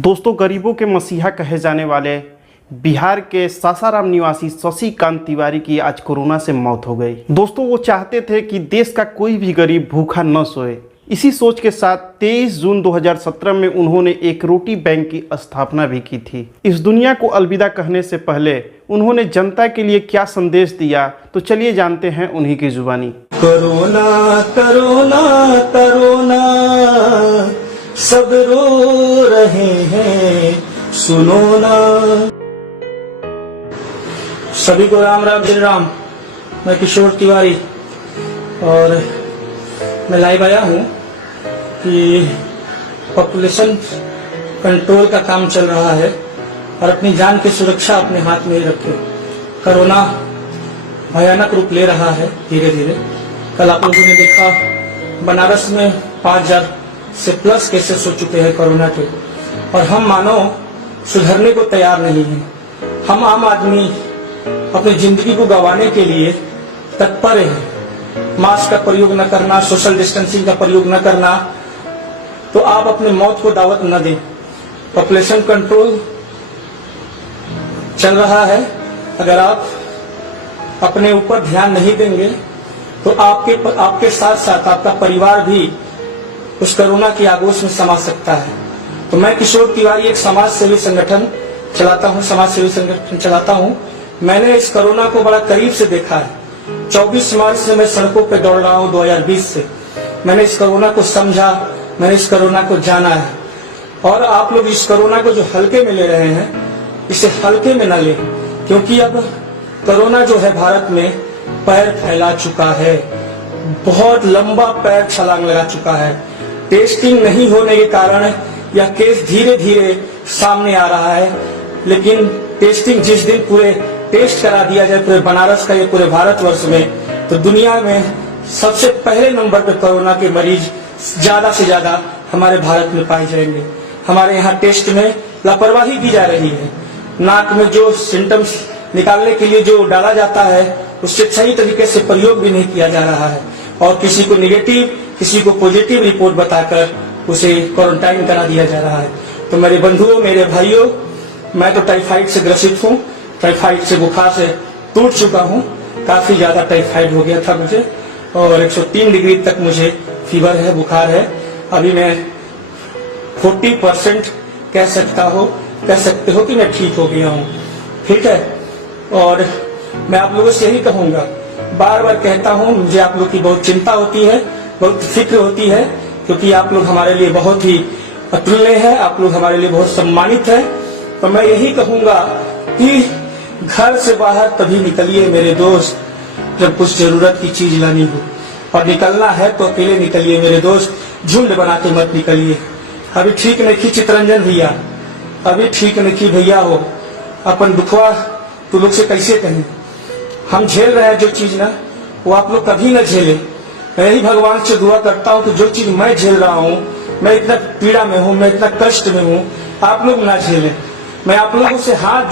दोस्तों, गरीबों के मसीहा कहे जाने वाले बिहार के सासाराम निवासी शशिकांत तिवारी की आज कोरोना से मौत हो गई। दोस्तों, वो चाहते थे कि देश का कोई भी गरीब भूखा न सोए। इसी सोच के साथ 23 जून 2017 में उन्होंने एक रोटी बैंक की स्थापना भी की थी। इस दुनिया को अलविदा कहने से पहले उन्होंने जनता के लिए क्या संदेश दिया, तो चलिए जानते हैं उन्हीं की जुबानी। कोरोना कोरोना कोरोना सब रो रहे हैं, सुनो ना। सभी को राम राम जय राम। मैं किशोर तिवारी और मैं लाइव आया हूँ कि पॉपुलेशन कंट्रोल का काम चल रहा है और अपनी जान की सुरक्षा अपने हाथ में ही रखें। कोरोना भयानक रूप ले रहा है धीरे धीरे। कल आप लोगों ने देखा बनारस में 5000 से प्लस केसेस हो चुके हैं कोरोना के, और हम मानो सुधरने को तैयार नहीं है। हम आम आदमी अपनी जिंदगी को गंवाने के लिए तत्पर है। मास्क का प्रयोग न करना, सोशल डिस्टेंसिंग का प्रयोग न करना, तो आप अपने मौत को दावत न दें। पॉपुलेशन कंट्रोल चल रहा है, अगर आप अपने ऊपर ध्यान नहीं देंगे तो आपके साथ साथ आपका परिवार भी उस कोरोना की आगोश में समा सकता है। तो मैं किशोर तिवारी एक समाज सेवी संगठन चलाता हूं। मैंने इस कोरोना को बड़ा करीब से देखा है। 24 मार्च से मैं सड़कों पे दौड़ रहा हूं 2020 से। मैंने इस कोरोना को समझा, मैंने इस कोरोना को जाना है। और आप लोग इस कोरोना को जो हल्के में ले रहे हैं, इसे हल्के में न लें, क्योंकि अब कोरोना जो है भारत में पैर फैला चुका है, बहुत लंबा पैर छलांग लगा चुका है। टेस्टिंग नहीं होने के कारण यह केस धीरे धीरे सामने आ रहा है, लेकिन टेस्टिंग जिस दिन पूरे टेस्ट करा दिया जाए पूरे बनारस का या पूरे भारतवर्ष में, तो दुनिया में सबसे पहले नंबर पर कोरोना के मरीज ज्यादा से ज्यादा हमारे भारत में पाए जाएंगे। हमारे यहाँ टेस्ट में लापरवाही की जा रही है। नाक में जो सिम्टम्स निकालने के लिए जो डाला जाता है, उससे सही तरीके से प्रयोग भी नहीं किया जा रहा है, और किसी को निगेटिव किसी को पॉजिटिव रिपोर्ट बताकर उसे क्वारंटाइन करा दिया जा रहा है। तो मेरे बंधुओं, मेरे भाइयों, मैं तो टाइफाइड से ग्रसित हूँ। टाइफाइड से बुखार से टूट चुका हूँ। काफी ज्यादा टाइफाइड हो गया था मुझे, और 103 डिग्री तक मुझे फीवर है, बुखार है। अभी मैं 40% कह सकते हो कि मैं ठीक हो गया हूँ। ठीक है, और मैं आप लोगों से यही कहूंगा, बार बार कहता हूँ, मुझे आप लोग की बहुत चिंता होती है, बहुत फिक्र होती है, क्योंकि आप लोग हमारे लिए बहुत ही अतुल्य है, आप लोग हमारे लिए बहुत सम्मानित है। तो मैं यही कहूंगा कि घर से बाहर तभी निकलिए मेरे दोस्त जब कुछ जरूरत की चीज लानी हो, और निकलना है तो अकेले निकलिए मेरे दोस्त, झुंड बना के मत निकलिए। अभी ठीक नहीं की चितरंजन भैया, अभी ठीक नहीं की भैया हो, अपन दुखवा तू लोग से कैसे कहें। हम झेल रहे हैं जो चीज ना, वो आप लोग कभी न झेले। मैं यही भगवान से दुआ करता हूँ कि जो चीज मैं झेल रहा हूँ, मैं इतना पीड़ा में हूँ, मैं इतना कष्ट में हूँ, आप लोग ना झेलें। मैं आप लोगों से हाथ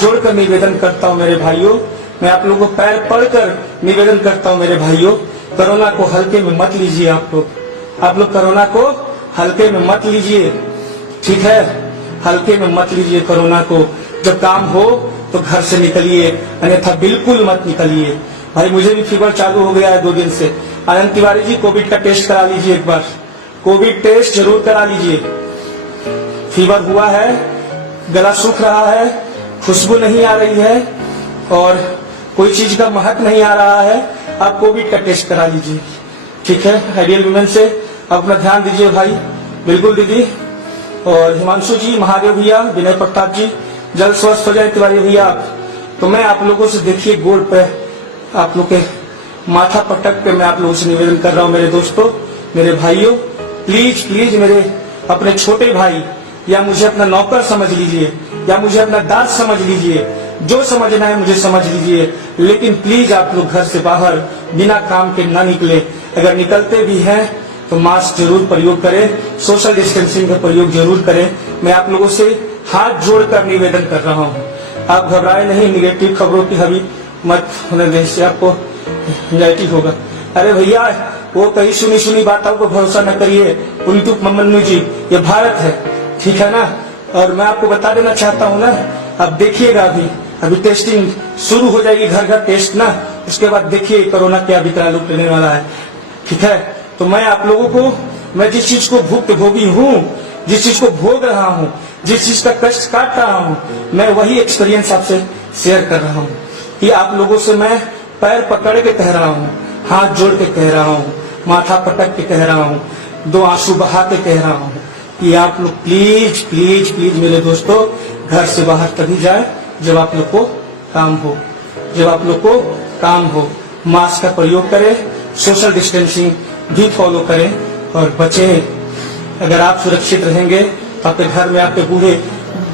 जोड़कर निवेदन करता हूँ मेरे भाइयों। मैं आप लोगों को पैर पड़कर निवेदन करता हूँ मेरे भाइयों, कोरोना को हल्के में मत लीजिए। आप लोग कोरोना को हल्के में मत लीजिए, ठीक है? हल्के में मत लीजिए कोरोना को। जब काम हो तो घर से निकलिए, अन्यथा बिल्कुल मत निकलिए। भाई, मुझे भी फीवर चालू हो गया है 2 दिन से। आनंद तिवारी जी, कोविड का टेस्ट करा लीजिए एक बार, कोविड टेस्ट जरूर करा लीजिए। फीवर हुआ है, गला सूख रहा है, खुशबू नहीं आ रही है, और कोई चीज का महक नहीं आ रहा है, आप कोविड का टेस्ट करा लीजिए, ठीक है? आइडियल वुमेन से अपना ध्यान दीजिए भाई, बिल्कुल दीदी। और हिमांशु जी, महादेव भैया, विनय प्रताप जी, जल्द स्वस्थ हो जाए तिवारी भैया। तो मैं आप लोगों से, देखिए गोड़ पे आप लोग के माथा पटक के मैं आप लोगों से निवेदन कर रहा हूँ मेरे दोस्तों, मेरे भाइयों, प्लीज प्लीज मेरे अपने छोटे भाई, या मुझे अपना नौकर समझ लीजिए, या मुझे अपना दास समझ लीजिए, जो समझना है मुझे समझ लीजिए, लेकिन प्लीज आप लोग घर से बाहर बिना काम के ना निकले। अगर निकलते भी हैं तो मास्क जरूर प्रयोग करें, सोशल डिस्टेंसिंग का प्रयोग जरूर करें। मैं आप लोगों से हाथ जोड़कर निवेदन कर रहा हूँ, आप घबराए नहीं, निगेटिव खबरों की हवी मत होने दें, इससे आपको एंजाइटी होगा। अरे भैया, वो कहीं सुनी सुनी बातों को भरोसा न करिए। उल्टू मन्नू जी, ये भारत है, ठीक है ना। और मैं आपको बता देना चाहता हूँ ना, अब देखिएगा अभी टेस्टिंग शुरू हो जाएगी, घर घर टेस्ट ना, उसके बाद देखिए कोरोना क्या विकराल रूप लेने वाला है। ठीक है, तो मैं आप लोगों को, मैं जिस चीज को भुक्तभोगी हूँ, जिस चीज को भोग रहा हूँ, जिस चीज का कष्ट काट रहा हूँ, मैं वही एक्सपीरियंस आपसे शेयर कर रहा हूँ कि आप लोगों से मैं पैर पकड़ के कह रहा हूँ, हाथ जोड़ के कह रहा हूँ, माथा पटक के कह रहा हूँ, दो आंसू बहा के कह रहा हूँ कि आप लोग प्लीज प्लीज प्लीज मेरे दोस्तों, घर से बाहर तभी जाए जब आप लोग को काम हो, जब आप लोग को काम हो। मास्क का प्रयोग करें, सोशल डिस्टेंसिंग भी फॉलो करें और बचें। अगर आप सुरक्षित रहेंगे तो आपके घर में आपके बूढ़े,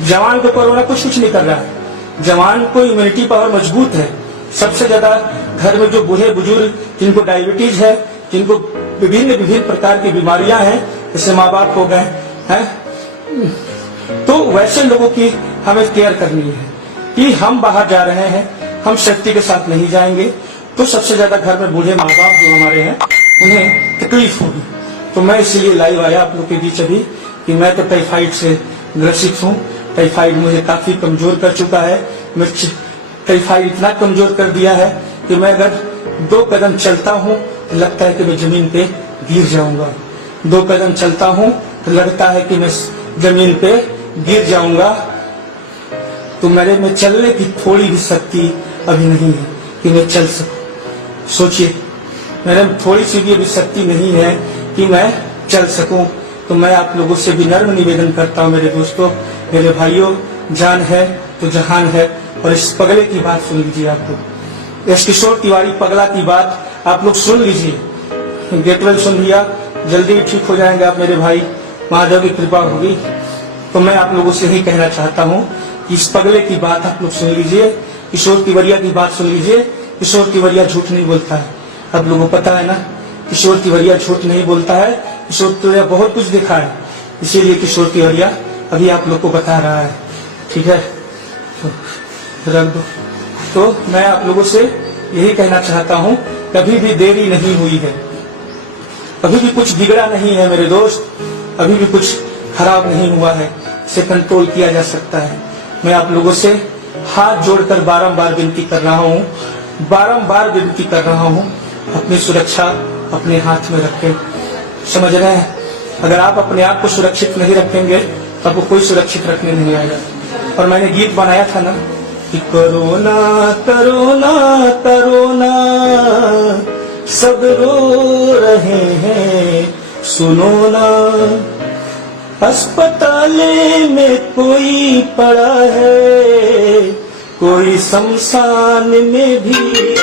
जवान को कोरोना कुछ नहीं कर रहा है, जवान को इम्यूनिटी पावर मजबूत है। सबसे ज्यादा घर में जो बूढ़े बुजुर्ग, जिनको डायबिटीज है, जिनको विभिन्न प्रकार की बीमारियां हैं, जैसे माँ बाप हो गए हैं, तो वैसे लोगों की हमें केयर करनी है कि हम बाहर जा रहे हैं, हम सेफ्टी के साथ नहीं जाएंगे तो सबसे ज्यादा घर में बूढ़े माँ बाप जो हमारे हैं उन्हें तकलीफ होगी। तो मैं इसलिए लाइव आया आप लोग के बीच अभी कि मैं तो टाइफाइड से ग्रसित हूँ। टाइफाइड मुझे काफी कमजोर कर चुका है। मैं टाइफाइड इतना कमजोर कर दिया है कि मैं अगर 2 कदम चलता हूँ तो लगता है कि मैं जमीन पे गिर जाऊंगा। 2 कदम चलता हूँ तो लगता है कि मैं जमीन पे गिर जाऊंगा। तो मेरे में चलने की थोड़ी भी शक्ति अभी नहीं है कि मैं चल सकूं। सोचिए, मेरे में थोड़ी सी भी अभी शक्ति नहीं है कि मैं चल सकूं। तो मैं आप लोगों से भी नर्म निवेदन करता हूं मेरे दोस्तों, मेरे भाइयों, जान है तो जहान है। और इस पगले की बात सुन लीजिए आप लोग, इस किशोर तिवारी पगला की बात आप लोग सुन लीजिए। गेट वेल सुन लिया, जल्दी ही ठीक हो जाएंगे आप मेरे भाई, महादेव की कृपा होगी। तो मैं आप लोगों से ही कहना चाहता हूँ कि इस पगले की बात आप लोग सुन लीजिए, किशोर तिवारिया की बात सुन लीजिए। किशोर तिवारिया झूठ नहीं बोलता है, आप लोगों को पता है ना। किशोर तिवारिया झूठ नहीं बोलता है, किशोर तिवारिया बहुत कुछ देखा है, इसीलिए किशोर तिवारिया अभी आप लोग को बता रहा है। ठीक है, तो रख दो। तो मैं आप लोगों से यही कहना चाहता हूँ, कभी भी देरी नहीं हुई है, अभी भी कुछ बिगड़ा नहीं है मेरे दोस्त, अभी भी कुछ खराब नहीं हुआ है, इसे कंट्रोल किया जा सकता है। मैं आप लोगों से हाथ जोड़कर बारंबार विनती कर रहा हूँ, बारंबार विनती कर रहा हूँ, अपनी सुरक्षा अपने हाथ में रखें। समझ रहे हैं, अगर आप अपने आप को सुरक्षित नहीं रखेंगे तो आपको कोई सुरक्षित रखने नहीं आएगा। और मैंने गीत बनाया था ना कि कोरोना कोरोना कोरोना सब रो रहे हैं, सुनो ना, अस्पताले में कोई पड़ा है, कोई शमशान में भी